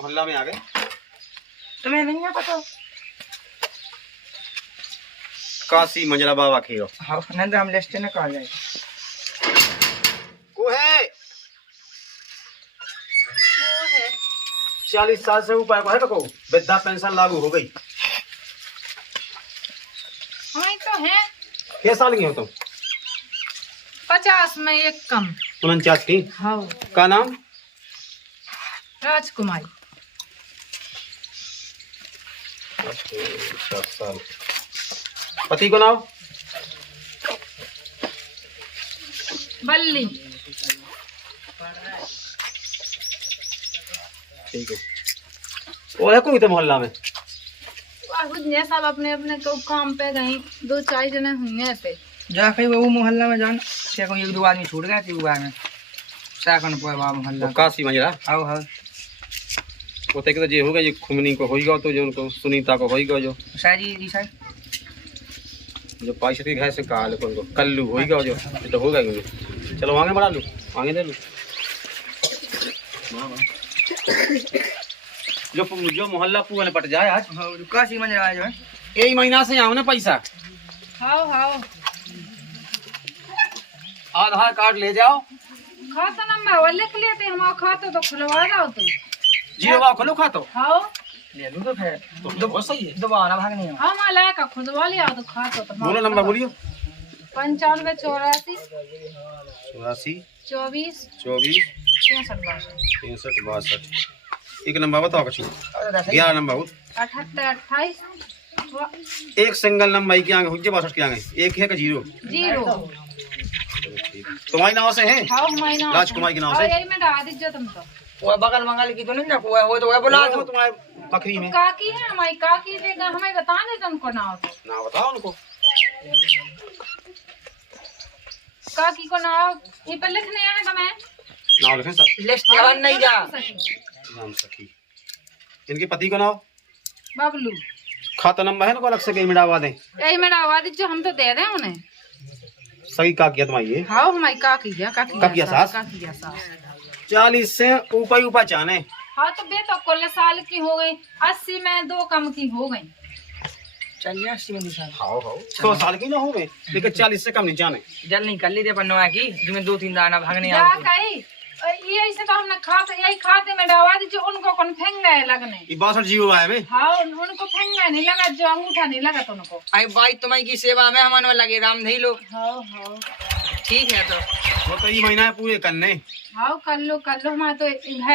मोहल्ला में आ गए। तुम्हें नहीं है पता? काशी मंजरा बाबा खेरो। हाँ नंद हम लिस्ट ने कहा जाए को है 40 साल से ऊपर को है को वृद्धा पेंशन लागू हो गई। हमें तो है क्या साल की हो तुम? 50 में एक कम। 49 की। हाँ का नाम? राजकुमारी। 7 साल। पति को नाम? बल्ली। ठीक है। और है कोई तो मोहल्ला में? सब अपने अपने को काम पे गए, 2-4 जने होंगे पे जा कहीं वो मोहल्ला में जान से कोई 1-2 आदमी छूट गए थे वो में साकन पर बा मोहल्ला काशी मंजरा। हां हां वो तक तो जे होगा ये खुमनी को होईगा तो जो उनको सुनीता को होईगा जो शायद जी शायद जो पैसे के घर से काल को कल्लू होईगा जो तो होगा कि चलो आगे बढ़ा लूं आगे दे लूं। जो मोहल्ला पूरा ने पट जाए आज काशी मंजरा आए जो है यही महीना से आओ ना पैसा। हाँ हाँ आधार कार्ड ले जाओ। खाता नंबर वो लिख लेते हम खाता तो खुलवा दो तो जीरो बाबा खोलो खातो। हाँ ले लूं तो फिर तो बहुत सही है। दोबारा भागनी है हम लाया का खुदवा लिया तो खाता तो बोलो नंबर बोलियो। 95 84 84 24 24 63 63 62। एक नंबर बताओ कछु 11 नंबर हो 78 28 एक सिंगल नंबर के आगे हुज्जे 62 के आगे एक है का जीरो 0। तुम्हारे नाम से है? हाँ हमारे नाम राजकुमार के नाम से। यही में डाल दीजिए तुम तो वो बगल मंगल की तो नहीं ना वो तो वो बुला दो तुम्हारे बकरी में काकी है हमारी काकी देगा हमें बताने तुमको नाम तो ना बताओ उनको। काकी को नाम ये पर लिखने है तुम्हें नाम लिखें सब। लिस्ट बन नहीं जा नाम सखी। इनके पति को नाम? बबलू। खाता नंबर है ना को अलग से कहीं मिटावा दें? यही में डाल दीजिए हम तो दे दें उन्हें। सही का किया तुम्हारी ये? हाँ हमारी काकी है काकी सास? काकी सास 40 से ऊपर जाने। हाँ तो बे तो कुल साल की हो गई, 80 में 2 कम की हो गई। चलिए 80 में निशान हाँ 100 साल की ना हो गए लेकिन 40 से कम नहीं जाने। जल नहीं कर ली थे पन्नवा की जिसमें 2-3 दाना भागने जा कहीं ये ऐसे तो हमने खाते यही खाते में डावा दीजिए उनको कौन फेंगना है लगने। ये 62 जीरो आए में। हाँ उनको फेंगना नहीं लगा, जो अंगूठा नहीं लगा तो उनको। आई भाई तुम्हारी की सेवा में हमारे लगे राम नहीं लोग। हाँ हाँ ठीक है तो वो तो ये महीना पूरे करने। हाँ कर लो हमारा तो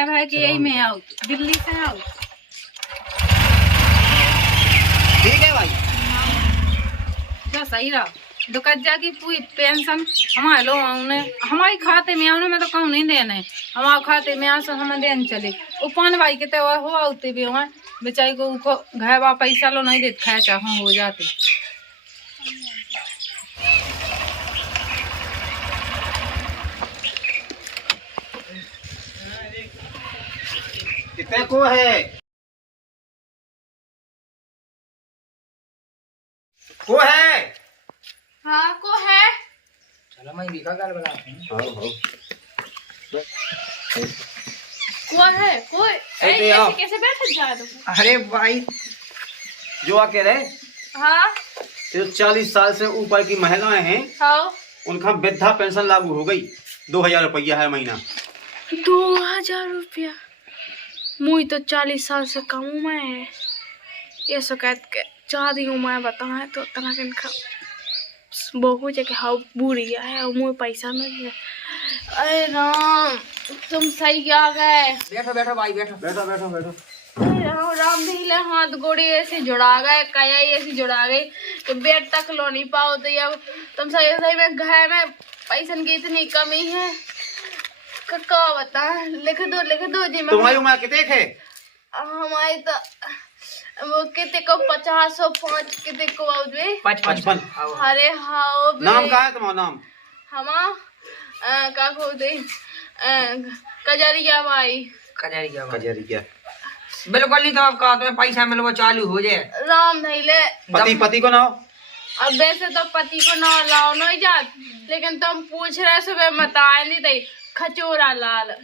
भाई की यही में आओ दिल्ली से आओ। ठीक है भाई जो सही रहा दुकज्जा की पूरी पेंशन हमारे लोग हमारे खाते में आने में तो कहूँ नहीं देने हमारे खाते में आ हमें देने चले वो पान भाई के तो हुआ होते भी हुआ बेचारी को उनको घर बा पैसा लो नहीं देते खाए चाहे हो जाते। कितने को है? को है? हाँ को है। चलो मैं भी का गाल बनाते हैं। हाँ को है कोई ऐसे कैसे बैठ जा दो। अरे भाई जो आके रहे हाँ जो 40 साल से ऊपर की महिलाएं हैं हाँ उनका वृद्धा पेंशन लागू हो गई। 2000 रुपया है महीना। 2000 रुपया मुई तो 40 साल से कम उम्र है ये शिकायत के चाहती हूँ मैं बताए तो तना का बहुत जगह हाँ बुढ़िया है और मुझे पैसा मिल गया। अरे राम तुम सही आ गए। बैठो बैठो भाई बैठो बैठो बैठो बैठो। राम राम भी हाथ गोड़ी ऐसी जुड़ा गए काया ऐसी जुड़ा गई तो बेड तक लो नहीं पाओ तो अब तुम सही सही में घर में पैसन की इतनी कमी है का बता लिख दो जी। तुम्हारी उम्र कितने है? हमारी तो वो कितने को 50 और 5 कितने को 55। अरे हाँ नाम का है तुम्हारा नाम? हमा का खोदे कजरिया भाई। कजरिया। बिल्कुल नहीं तो आप कहा तुम्हें पैसा मिलो चालू हो जाए। राम धैले पति को नाम? अब वैसे तो पति को ना लाओ नहीं जात लेकिन तुम पूछ रहे सुबह बताए नहीं थे। खचोरा लाल।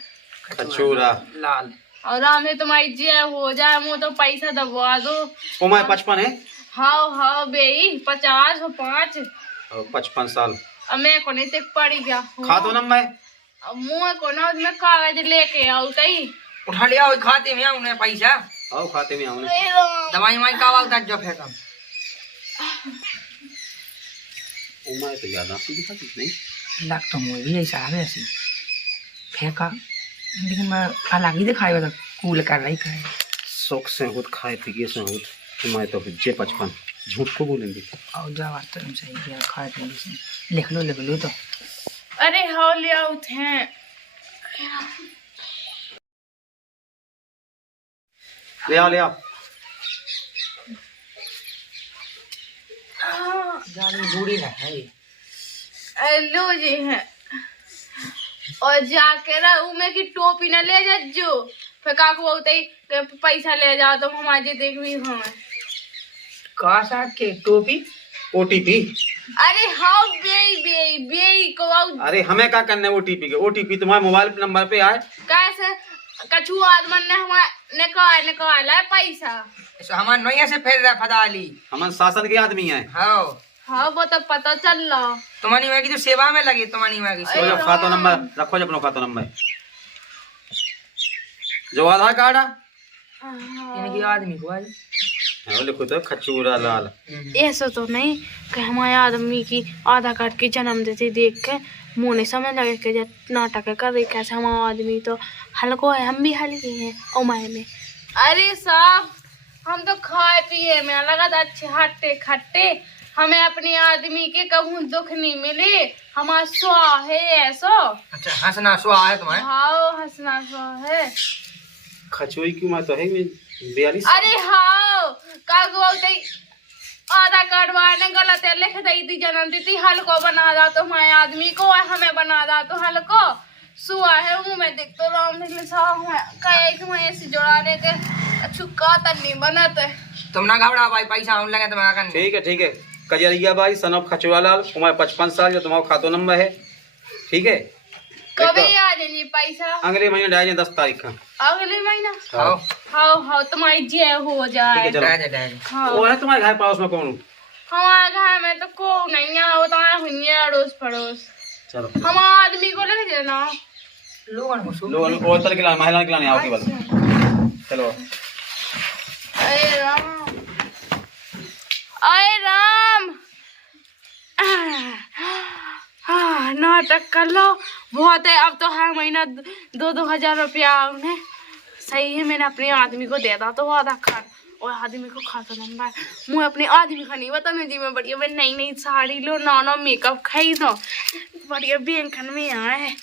खचोरा लाल और हमें तुम्हारी जय हो जाए, मुँह तो पैसा दबवा दो। उम्र 55 है हाँ बेई 50 हो 5 और 55 साल। अब मैं को नहीं तक पड़ी गया खातो नंबर है अब मुँह को ना उसमें कागज लेके आओ तई उठा लिया और खाते में उन्हें पैसा आओ खाते में आऊँ दवाई ववाई का आवाज जो फेंका उम्र तो याद आती दिखा नहीं लग तो मुझे भी ऐसा है ऐसी फेंका, लेकिन मैं अलग ही दिखाई वाला कूल कर रही खाए शौक से होत खाए पीए से होत तुम्हारे तो जे 55 झूठ को बोलेंगे। और जा बात तो सही है खाए पीने से लिख लो तो। अरे हाँ ले आओ थे ले आओ जानी बूढ़ी है लो जी है और जाके ना उमे की टोपी ना ले जो फिर काकू बोलते पैसा ले जाओ तो हमारे देख भी हमें का साहब के टोपी ओटीपी। अरे हाँ बे को अरे हमें क्या करना है ओटीपी के? ओटीपी तुम्हारे मोबाइल नंबर पे आए कैसे कछु आदमन ने हमारे निकाला है पैसा हमारे नैया से फेर रहा फदाली हम शासन के आदमी हैं। हाँ हाँ वो तो पता चल रहा तुम्हारी वहाँ की जो सेवा में लगी तुम्हारी वहाँ की तो जब खाता नंबर रखो जब अपना खाता नंबर जो आधार कार्ड इनकी आदमी हुआ है लिखो तो खचूरा लाल। ऐसा तो नहीं कि हमारे आदमी की आधार कार्ड की जन्म तिथि देख के मुँह नहीं समझ लगे कि जब नाटक कर रही कैसे हमारा आदमी तो हल्को है, हम भी हल्के हैं उमाय में। अरे साहब हम तो खाए पिए में लगा था अच्छे हट्टे खट्टे, हमें अपने आदमी के कभी दुख नहीं मिले, हमारा सुहा है ऐसा। अच्छा हंसना सुहा है तुम्हारे? हाँ हंसना सुहा है। खचोई की माँ तो है 42। अरे हाँ कागो आधार कार्ड वाले गलत है लिख दी थी जन्म तिथि हल्को बना दा तो हमारे आदमी को हमें बना दा तो हल्को सुहा है मुँह में दिख तो राम कहे ऐसे जोड़ाने के छुक्का तक नहीं बनत है। तुम ना घबरा भाई पैसा हम लगे तुम्हारा ठीक है कजरिया भाई सन ऑफ खचुआ लाल तुम्हारे 55 साल जो तुम्हारा खातो नंबर है। ठीक है कभी आ जाइए पैसा? अगले महीने डाल 10 तारीख का। अगले महीना? हाँ हाँ तुम्हारी जय हो जाए। हाँ वो है तुम्हारे घर पास में कौन? हमारे घर में तो को नहीं है, वो तो हुई है अड़ोस पड़ोस। चलो हमारे आदमी को लेके देना लोगन औरत के लाने महिला के लाने आओ केवल। चलो अरे राम हाँ नाटक कर लो बहुत है। अब तो हर महीना 2-2 हजार रुपया उन्हें सही है। मैंने अपने आदमी को दे दा तो आधा खा और आदमी को खाता नंबर मुझे अपने आदमी का नहीं बता जी में बढ़िया मैं नई साड़ी लो ना मेकअप खाई दो बढ़िया बैंकन में आए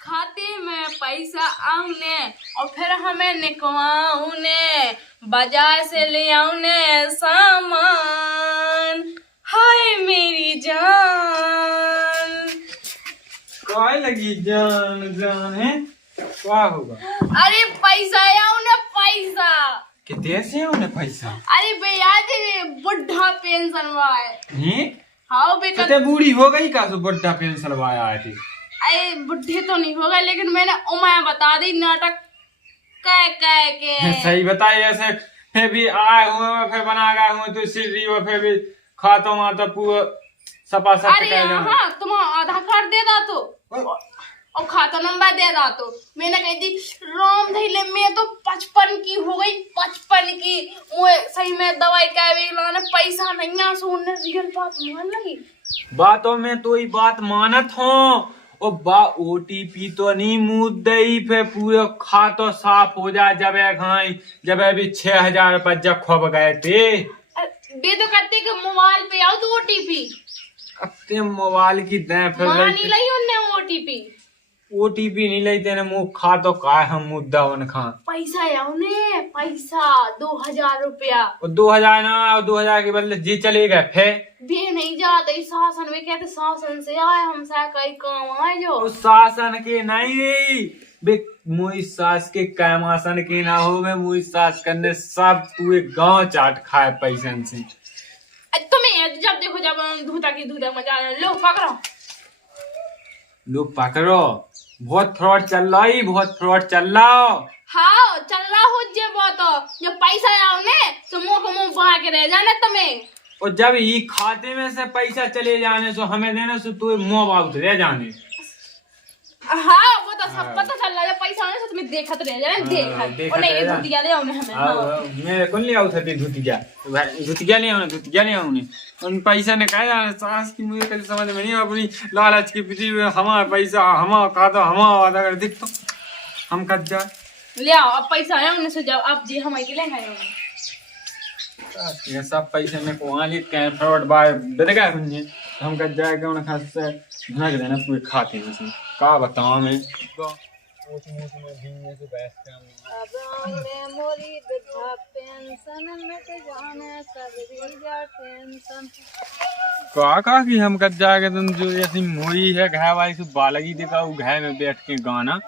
खाते में पैसा आउने और फिर हमें निकवाउने बाजार से ले आउने सामान। हाय मेरी जान काय लगी जान है क्या होगा? अरे पैसा आउने पैसा कितने से होने पैसा? अरे भैया जी बुढ़ा पेंशन वाए हैं? हाँ बेटा तो बूढ़ी हो गई का सो बुढ़ा पेंशन वाया आए थे? अरे बुढ़े तो नहीं होगा लेकिन मैंने उमाया बता दी नाटक कह के सही बताइए ऐसे फिर भी आए हुए फिर बना गए हुए तो सीढ़ी और फिर भी खाता वहाँ तो पूरा सपा सप अरे हाँ तुम्हारा आधार कार्ड दे दा तो और खाता नंबर दे दा तो मैंने कही थी राम धैले मैं तो 55 की हो गई 55 की मुझे सही में दवाई का पैसा नहीं आ सुनने रियल बात मान लगी बातों में तो ही बात मानत हो और बा ओटीपी तो नहीं मुँह दई फिर पूरा खातो साफ हो जाए जब घाई जब अभी 6000 रुपये जब खोब गए थे बे तो करते कि मोबाइल पे आओ तो ओटीपी अपने मोबाइल की दे फिर नहीं लाई उनने ओटीपी नहीं लेते ने मुँह खा तो का हम मुद्दा उन खा पैसा आओ ने पैसा 2000 रुपया और 2000 ना और 2000 के बदले जी चले गए फिर बे नहीं जाते शासन में कहते शासन से आए हमसे कई काम आए जो उस शासन के नहीं बे मुई सास के कैमासन के ना हो गए मुई सास करने सब पूरे गांव चाट खाए पैसन से तुम्हें जब देखो जब धूता की धूता मजा लो पकड़ो लोग पकड़ो, बहुत फ्रॉड चल रहा है, बहुत फ्रॉड चल रहा। हाँ चल रहा हो जे बहुत जब पैसा आओ ने तो मुंह बहा के रह जाने तुम्हें। और जब ये खाते में से पैसा चले जाने सो हमें देने सो तू मुंह बाउत रह जाने। हाँ वो तो सब पता चल रहा है, पैसा आने से तुम्हें देखत रह जाने। देखत और नहीं धुतिया ले आओ हमें। हाँ मैं कौन ले आऊ थी धुतिया ले आऊ धुतिया ले आऊ ने उन पैसा ने कहा सास की मुझे कभी समझ में नहीं अपनी लालच के पीछे हमारा पैसा हमारा खाता हमारा वादा कर देख तो हम कट जा ले आओ। अब पैसा आया उन्हें से जाओ आप जी हम के लेंगे ये सब पैसे में को वहां लिख के फ्रॉड बाय दे गए मुझे हम कट जाएगा उन्हें खास से ढक देना पूरे खाते में से का बताऊं मैं पूछ में भीने से बैठ के अब मेमोरी वृद्धा पेंशन में तो जाने सबरी जा टेंशन का कि हम कट जाएगा तुम जो ऐसी मोरी है घाय वाली से बालगी देखा वो घाय में बैठ के गाना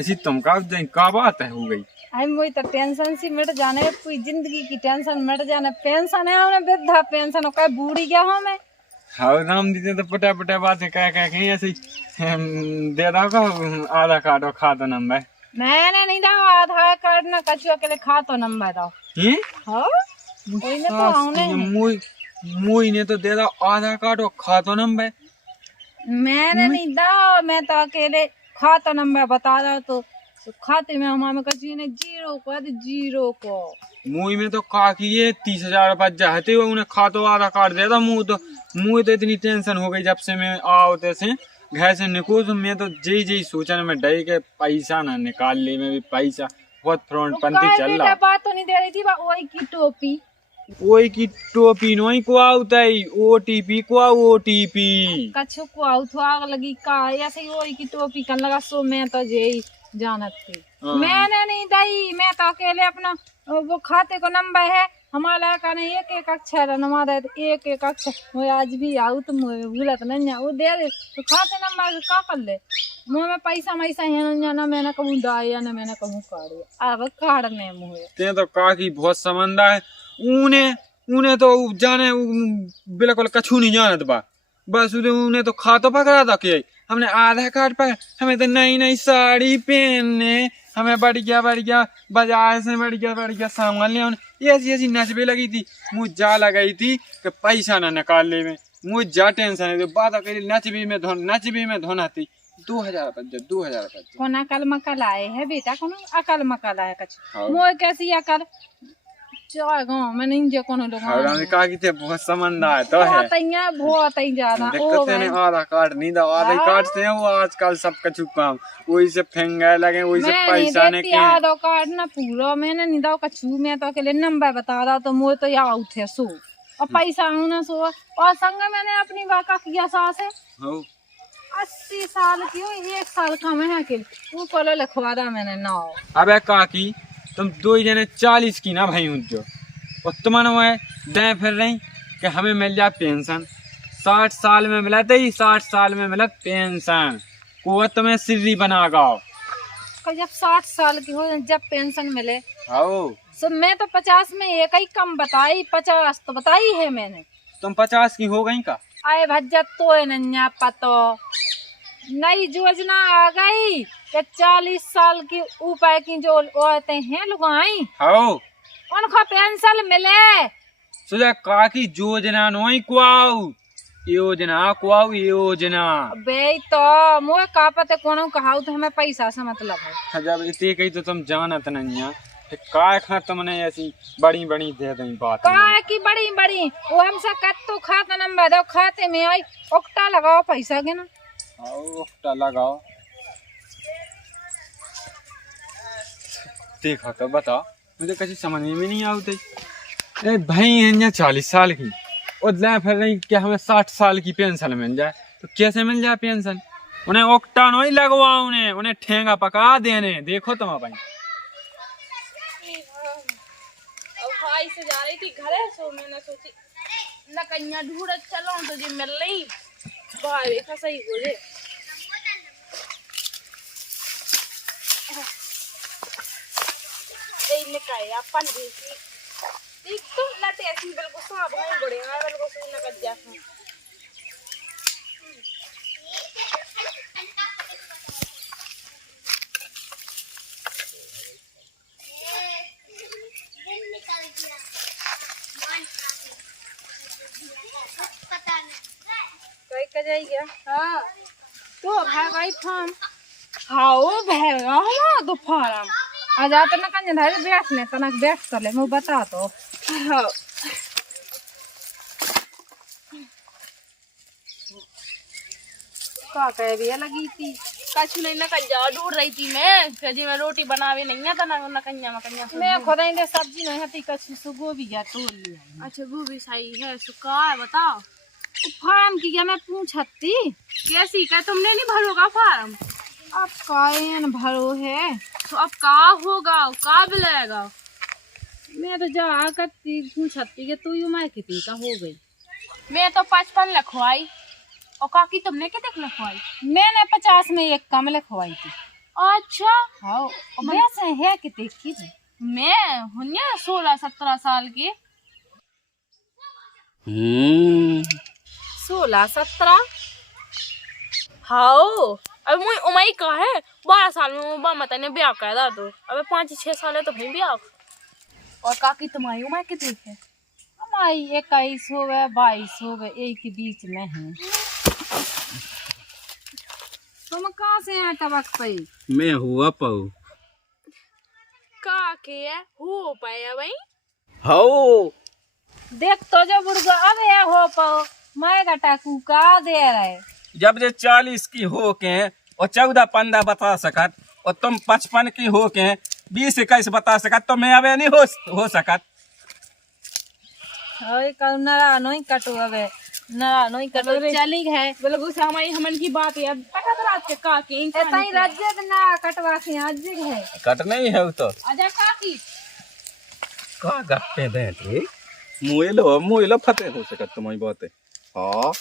ऐसी तुम का बात है हो गई। हम वही तो टेंशन सी मिट जाने पूरी जिंदगी की टेंशन मिट जाने पेंशन है हमने वृद्धा पेंशन का बूढ़ी क्या हो मैं हाँ राम दीदी तो पटा पटा बात है कह कहीं ऐसे दे रहा का आधार कार्ड और खाता नंबर मैंने नहीं दो आधार कार्ड ना कछुआ के लिए खाता नंबर दो हाँ कोई ने तो हमने मुई ने तो दे रहा आधार कार्ड और खाता नंबर मैंने नहीं दो मैं तो अकेले खाता नंबर बता रहा तो खाते में हमारे कछुए ने जीरो को मुई में तो का कि ये 30,000 रुपया चाहते हुए उन्हें खातो आधार कार्ड दे मुँह तो इतनी टेंशन हो गई जब से मैं आओ तैसे घर से निकोल मैं तो जी सोचने में डर के पैसा ना निकाल ले में भी पैसा बहुत फ्रॉड पंथी चल रहा बात तो नहीं दे रही थी वही की टोपी नोई को आउता है ओटीपी कछु को आउत आग लगी का ऐसे ही वही की टोपी कर लगा सो मैं तो यही जानत थी मैंने नहीं दई मैं तो अकेले अपना वो खाते को नंबर है हमारा का नहीं एक अक्षर हमारा एक अक्षर वो आज भी आऊ तो भूलत नहीं वो दे दे तो खाते नंबर का कर ले मुँह में पैसा है ना मैंने कहूँ डाया ना मैंने कहूँ काढ़े अब काढ़ने मुँह ते तो का की बहुत समंदा है उन्हें तो जाने बिल्कुल कछु नहीं जानत बा बस उन्हें तो खाता पकड़ा था कि हमने आधार कार्ड पर हमें तो नई साड़ी पहनने हमें बढ़िया बाजार से बढ़िया सामान ले ऐसी नचबे लगी थी मुझ जा लगाई थी कि पैसा ना निकाल ले में मुझ जा टेंशन है बात अकेले नचबी में धोना थी 2,000 कौन अकल मकल आए है बेटा कौन अकल मकल आए कछ मोय कैसी अकल चार गांव में नहीं जे कोनो लोग और हमें कहा कि थे बहुत समंदा है तो है बहुत ही ज्यादा देखते थे ने आधार कार्ड नहीं दो आधार कार्ड से वो आजकल सब कुछ काम वही से फेंगे लगे वही से पैसा ने के आधार कार्ड ना पूरा मैंने नहीं दो कछु मैं तो अकेले नंबर बता रहा तो मोर तो या आउट है सो और पैसा हूं ना सो और संग मैंने अपनी वाका किया सास है 80 साल की हो 1 साल का मैं अकेले वो कोलो लिखवा दा मैंने ना अबे काकी तुम 2 जने 40 की ना भाई जो और तुम्हारा दे फिर रही कि हमें मिल जाए पेंशन 60 साल में मिला था 60 साल में मिला पेंशन को तुम्हें सिर्री बना गाओ जब 60 साल की हो जब पेंशन मिले आओ तो मैं तो 50 में एक ही कम बताई 50 तो बताई है मैंने तुम 50 की हो गई का आए भज्जत तो नन्या पतो नई योजना आ गई कि 40 साल की ऊपर की जो औरतें हैं लुगाई उनको पेंशन मिले सुजा काकी योजना नोई कुआऊ योजना बे तो मोए का पते कोनो कहाऊ तो हमें पैसा से मतलब है जब इतने कही तो तुम जानत नहीं काय खा तुमने ऐसी बड़ी दे दी बात काय की बड़ी वो हमसे कत्तो खाता नंबर दो खाते में आई ओक्टा लगाओ पैसा के ना ओक्टा लगाओ देखा तो बता मुझे किसी समझ में नहीं आती ए भाई है 40 साल की और ले फिर रही क्या हमें 60 साल की पेंशन मिल जाए तो कैसे मिल जाए पेंशन उन्हें ओक्टा नहीं लगवा उन्हें ठेंगा पका देने देखो तुम भाई भाई से जा रही थी घरे सो मैंने सोची न कन्या ढूंढ चलो तो जी मिल रही भाई देखा सही हो रे ए निकाय अपन देखी देख तो लटे ऐसी बिल्कुल साफ नहीं बड़े बिल्कुल सही न कर जा कहीं का जाई गया हाँ तो भाई फार्म हाओ भैया हम तो फार्म आ जाते ना कंजन धारे बैठ ले तना बैठ कर ले मैं बता तो हाँ का कह भी लगी थी कछु नहीं ना कन्या ढूंढ रही थी मैं फिर जी मैं रोटी बनावे नहीं है तना ना कन्या मैं खुदा इंदे सब्जी नहीं हती कछु सु गोभी या तोल लिया अच्छा वो भी सही है सुखा है बताओ फार्म की क्या मैं पूछती कैसी क्या तुमने नहीं भरोगा फार्म अब कायन भरो है तो अब का होगा का मिलेगा मैं तो जा करती पूछती कि तू यू मैं कितनी का हो गई मैं तो 55 लिखवाई और काकी तुमने कितने लिखवाई मैंने 50 में एक कम लिखवाई थी अच्छा हाँ वैसे है कितनी की मैं हुन्या 16-17 साल की 16-17 हाँ अब मुझे उम्र का है 12 साल में मुझे मत ने ब्याह कर दा तो अब 5-6 साल है तो भाई ब्याह और काकी तुम्हारी उम्र कितनी है हमारी 21 हो गए 22 हो गए एक के बीच में है तुम कहाँ से हैं टबक पे मैं हुआ पाऊ का के हो पाया भाई हाओ देख तो जो बुढ़गा अब है हो पाओ मैं गटाकू का दे रहे जब जे 40 की हो के और 14-15 बता सकत और तुम 55 की हो के 20-21 बता सकत तो मैं अबे नहीं हो सकत ओए नरा नहीं कटो अबे नरा नहीं कटो चली है बोले गुस्सा हमारी हमन की बात है अब पता तो रात के काकी ऐसा ही राज्य ना कटवा के आज है कट नहीं है तो आजा काकी का गप्पे दे मुएलो फते हो सकत तुम्हारी बात है हाँ